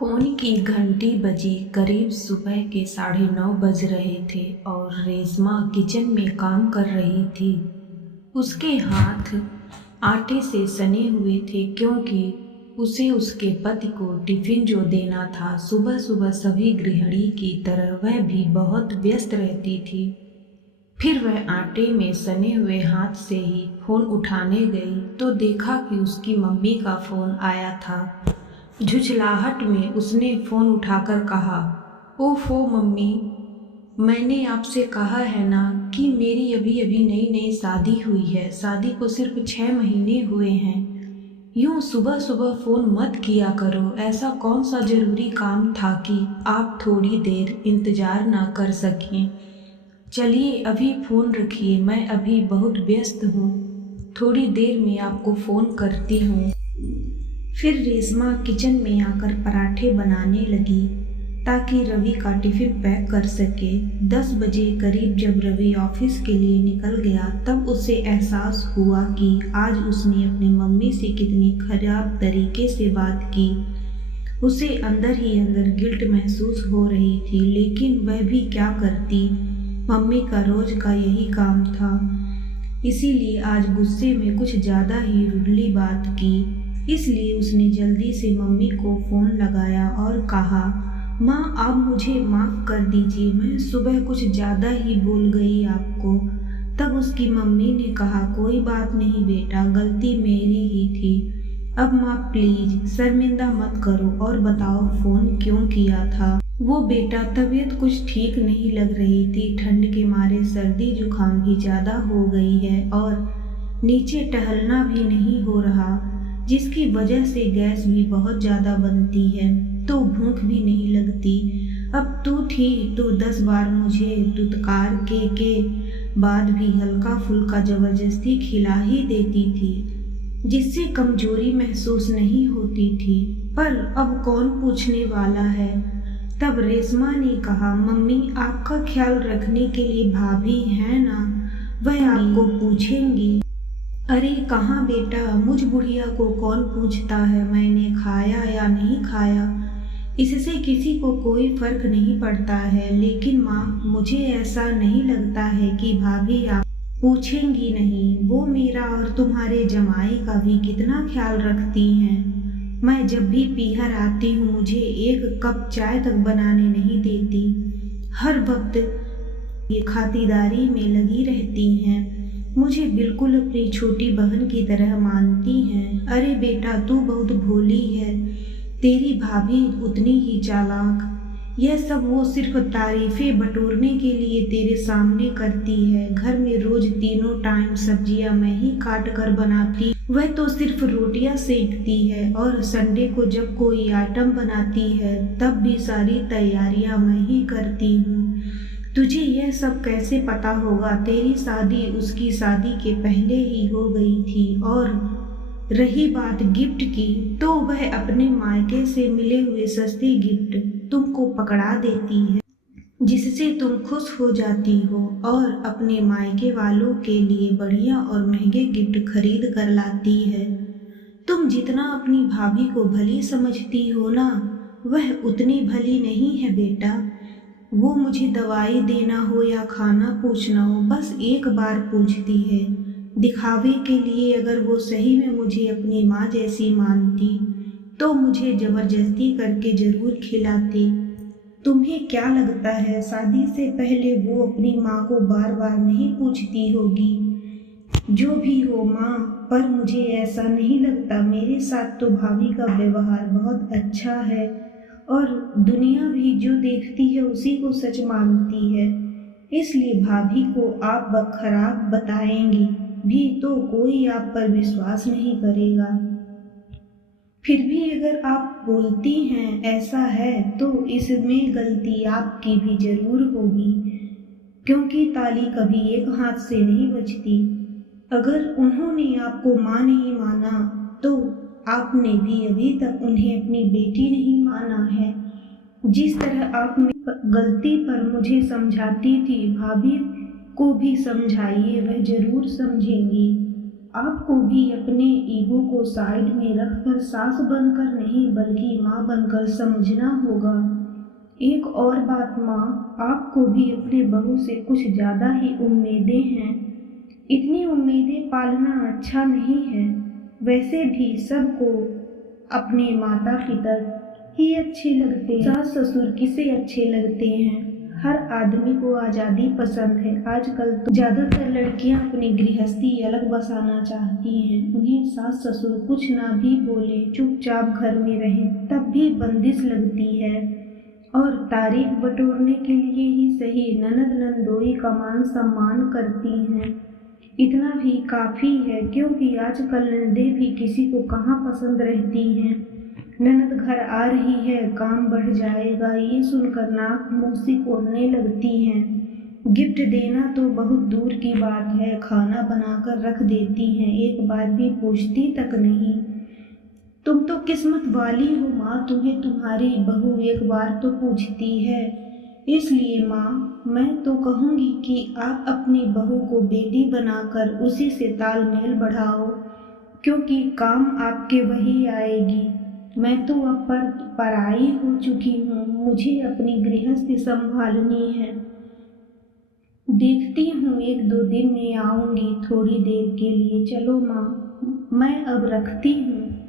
Phone की घंटी बजी। करीब सुबह के 9:30 बज रहे थे और रेशमा किचन में काम कर रही थी। उसके हाथ आटे से सने हुए थे क्योंकि उसे उसके पति को टिफिन जो देना था। सुबह सुबह सभी गृहिणी की तरह वह भी बहुत व्यस्त रहती थी। फिर वह आटे में सने हुए हाथ से ही फोन उठाने गई तो देखा कि उसकी मम्मी का फोन आया था। झुझलाहट में उसने फोन उठाकर कहा, ओफो मम्मी, मैंने आपसे कहा है ना कि मेरी अभी अभी नई नई शादी हुई है। शादी को सिर्फ 6 महीने हुए हैं। यूं सुबह सुबह फ़ोन मत किया करो। ऐसा कौन सा ज़रूरी काम था कि आप थोड़ी देर इंतज़ार ना कर सकें। चलिए अभी फ़ोन रखिए, मैं अभी बहुत व्यस्त हूँ। थोड़ी देर में आपको फ़ोन करती हूँ। फिर रेशमा किचन में आकर पराठे बनाने लगी ताकि रवि का टिफिन पैक कर सके। 10 बजे करीब जब रवि ऑफिस के लिए निकल गया तब उसे एहसास हुआ कि आज उसने अपनी मम्मी से कितनी खराब तरीके से बात की। उसे अंदर ही अंदर गिल्ट महसूस हो रही थी, लेकिन वह भी क्या करती। मम्मी का रोज का यही काम था, इसीलिए आज गुस्से में कुछ ज़्यादा ही रुडली बात की। इसलिए उसने जल्दी से मम्मी को फ़ोन लगाया और कहा, माँ आप मुझे माफ़ कर दीजिए, मैं सुबह कुछ ज़्यादा ही बोल गई आपको। तब उसकी मम्मी ने कहा, कोई बात नहीं बेटा, गलती मेरी ही थी। अब माँ प्लीज़ शर्मिंदा मत करो और बताओ फ़ोन क्यों किया था। वो बेटा तबीयत कुछ ठीक नहीं लग रही थी। ठंड के मारे सर्दी जुकाम भी ज़्यादा हो गई है और नीचे टहलना भी नहीं हो रहा, जिसकी वजह से गैस भी बहुत ज़्यादा बनती है तो भूख भी नहीं लगती। अब तू थी तो 10 बार मुझे दुत्कार के बाद भी हल्का फुल्का ज़बरदस्ती खिला ही देती थी, जिससे कमजोरी महसूस नहीं होती थी। पर अब कौन पूछने वाला है। तब रेशमा ने कहा, मम्मी आपका ख्याल रखने के लिए भाभी है ना, वह आपको पूछेंगी। अरे कहाँ बेटा, मुझ बुढ़िया को कौन पूछता है मैंने खाया या नहीं खाया। इससे किसी को कोई फर्क नहीं पड़ता है। लेकिन माँ मुझे ऐसा नहीं लगता है कि भाभी आप पूछेंगी नहीं। वो मेरा और तुम्हारे जमाई का भी कितना ख्याल रखती हैं। मैं जब भी पीहर आती हूँ मुझे एक कप चाय तक बनाने नहीं देती। हर वक्त ये खातिरदारी में लगी रहती हैं। मुझे बिल्कुल अपनी छोटी बहन की तरह मानती हैं। अरे बेटा तू बहुत भोली है, तेरी भाभी उतनी ही चालाक। यह सब वो सिर्फ तारीफें बटोरने के लिए तेरे सामने करती है। घर में रोज तीनों टाइम सब्जियां मैं ही काट कर बनाती, वह तो सिर्फ रोटियां सेकती है। और संडे को जब कोई आइटम बनाती है तब भी सारी तैयारियां मैं ही करती हूँ। तुझे यह सब कैसे पता होगा। तेरी शादी उसकी शादी के पहले ही हो गई थी। और रही बात गिफ्ट की, तो वह अपने मायके से मिले हुए सस्ते गिफ्ट तुमको पकड़ा देती है, जिससे तुम खुश हो जाती हो और अपने मायके वालों के लिए बढ़िया और महंगे गिफ्ट खरीद कर लाती है। तुम जितना अपनी भाभी को भली समझती हो ना, वह उतनी भली नहीं है बेटा। वो मुझे दवाई देना हो या खाना पूछना हो, बस एक बार पूछती है दिखावे के लिए। अगर वो सही में मुझे अपनी माँ जैसी मानती तो मुझे ज़बरदस्ती करके ज़रूर खिलाती। तुम्हें क्या लगता है शादी से पहले वो अपनी माँ को बार बार नहीं पूछती होगी। जो भी हो माँ, पर मुझे ऐसा नहीं लगता। मेरे साथ तो भाभी का व्यवहार बहुत अच्छा है और दुनिया भी जो देखती है उसी को सच मानती है। इसलिए भाभी को आप खराब बताएंगी भी तो कोई आप पर विश्वास नहीं करेगा। फिर भी अगर आप बोलती हैं ऐसा है तो इसमें गलती आपकी भी जरूर होगी, क्योंकि ताली कभी एक हाथ से नहीं बजती। अगर उन्होंने आपको माँ नहीं माना तो आपने भी अभी तक उन्हें अपनी बेटी नहीं माना है। जिस तरह आप गलती पर मुझे समझाती थी, भाभी को भी समझाइए, वह जरूर समझेंगी। आपको भी अपने ईगो को साइड में रखकर सास बनकर नहीं बल्कि माँ बनकर समझना होगा। एक और बात माँ, आपको भी अपने बहू से कुछ ज़्यादा ही उम्मीदें हैं। इतनी उम्मीदें पालना अच्छा नहीं है। वैसे भी सबको अपने माता पिता ही अच्छे लगते हैं, सास ससुर किसे अच्छे लगते हैं। हर आदमी को आज़ादी पसंद है। आजकल तो ज़्यादातर लड़कियां अपनी गृहस्थी अलग बसाना चाहती हैं। उन्हें सास ससुर कुछ ना भी बोले, चुपचाप घर में रहें, तब भी बंदिश लगती है। और तारीफ बटोरने के लिए ही सही ननद नंदोई का मान सम्मान करती हैं। इतना भी काफ़ी है, क्योंकि आजकल ननदें भी किसी को कहाँ पसंद रहती हैं। ननद घर आ रही है, काम बढ़ जाएगा, ये सुनकर नाक मुँह सिकोड़ने लगती हैं। गिफ्ट देना तो बहुत दूर की बात है, खाना बनाकर रख देती हैं, एक बार भी पूछती तक नहीं। तुम तो किस्मत वाली हो माँ, तुम्हें तुम्हारी बहू एक बार तो पूछती है। इसलिए माँ, मैं तो कहूँगी कि आप अपनी बहू को बेटी बनाकर उसी से तालमेल बढ़ाओ, क्योंकि काम आपके वही आएगी। मैं तो अब पराई हो चुकी हूँ, मुझे अपनी गृहस्थी संभालनी है। देखती हूँ 1-2 दिन में आऊँगी थोड़ी देर के लिए। चलो माँ, मैं अब रखती हूँ।